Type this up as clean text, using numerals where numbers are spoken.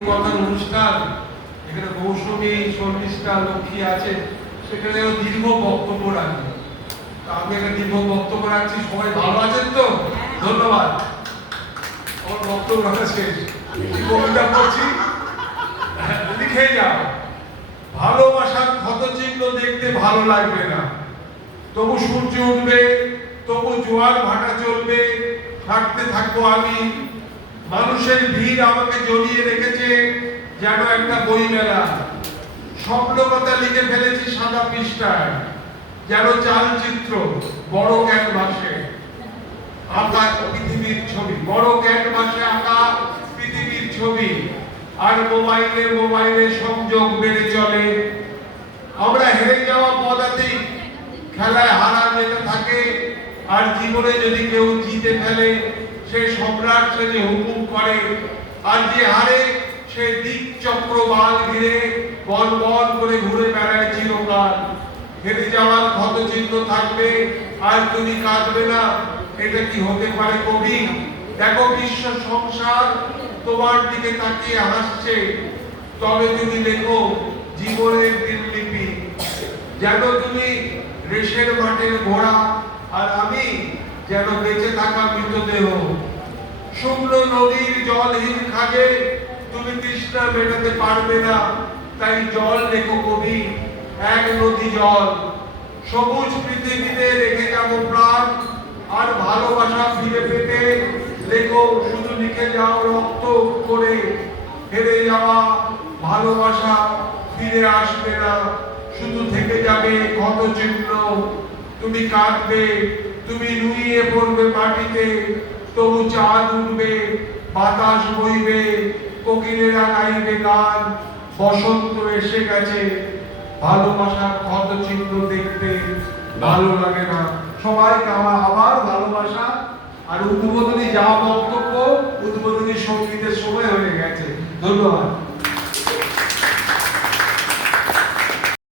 কথার অনুষ্ঠান, এখানে মৌসুমী শর্মিষ্ঠা লক্ষ্মী আছে, সেখানেও দীর্ঘ বক্তব্য রাখবে। আমি একটা দীর্ঘ বক্তব্য রাখছি, সবাই ভালো আছেন তো? ধন্যবাদ। আমার বক্তব্য রাখা শেষ। কবিতা পড়ছি, লিখে যাও। ভালোবাসার ক্ষতচিহ্ন দেখতে ভালো লাগবে না, তবু সূর্য উঠবে, তবু জোয়ার ভাটা চলবে, হাঁটতে থাকবো আমি। মানুষের ভিড় আমাকে জড়িয়ে রেখেছে যেন একটা বইমেলা। স্বপ্ন কথা লিখে ফেলেছি সাদা পৃষ্ঠায়, যেন চালচিত্র বড় ক্যানভাসে আঁকা পৃথিবীর ছবি, বড় ক্যানভাসে আঁকা পৃথিবীর ছবি। আর মোবাইলে সংযোগ বেড়ে চলে। আমরা হেরে যাওয়া পদাতিক, খেলায় হারা মেতে থাকে। আর জীবনে যদি কেউ জিতে ফেলে, সে সম্রাট সেজে হুকুম করে। আর যে হারে, সে দিক চক্র বাল ঘিরে বল বল করে ঘুরে বেড়ায় চিরকাল। হেরে যাওয়ার ক্ষতচিহ্ন থাকবে আর তুমি কাঁদবে না, এটা কি হতে পারে কবি? দেখো বিশ্ব সংসার তোমার দিকে তাকিয়ে হাসছে, তবে তুমি লেখো জীবনের দিনলিপি। যেন তুমি রেশের মাঠের ঘোড়া, আর আমি যেন বেঁচে থাকা মৃতদেহ। শুকনো নদীর জলহীন খাগে তুমি তৃষ্ণা মেটাতে পারবে না, তাই জল লেখো কবি, এক নদী জল। সবুজ পৃথিবীতে রেখে যাবো প্রাণ, আর ভালোবাসা ফিরে পেতে লেখো, শুধু লিখে যাও রক্ত করে। হেরে যাওয়া ভালোবাসা ফিরে আসবে না, শুধু থেকে যাবে ক্ষতচিহ্ন। তুমি কাঁদবে, তুমি নুইয়ে পড়বে মাটিতে, তবু চাঁদ উঠবে, বাতাস বইবে, কোকিলেরা গাইবে গান। বসন্ত এসে গেছে, ভালোবাসার ক্ষতচিহ্ন দেখতে ভালো লাগে না। সবাইকে আমার আবার ভালোবাসা। আর উদ্বোধনী যা বক্তব্য, উদ্বোধনী সঙ্গীতের সময় হয়ে গেছে। ধন্যবাদ।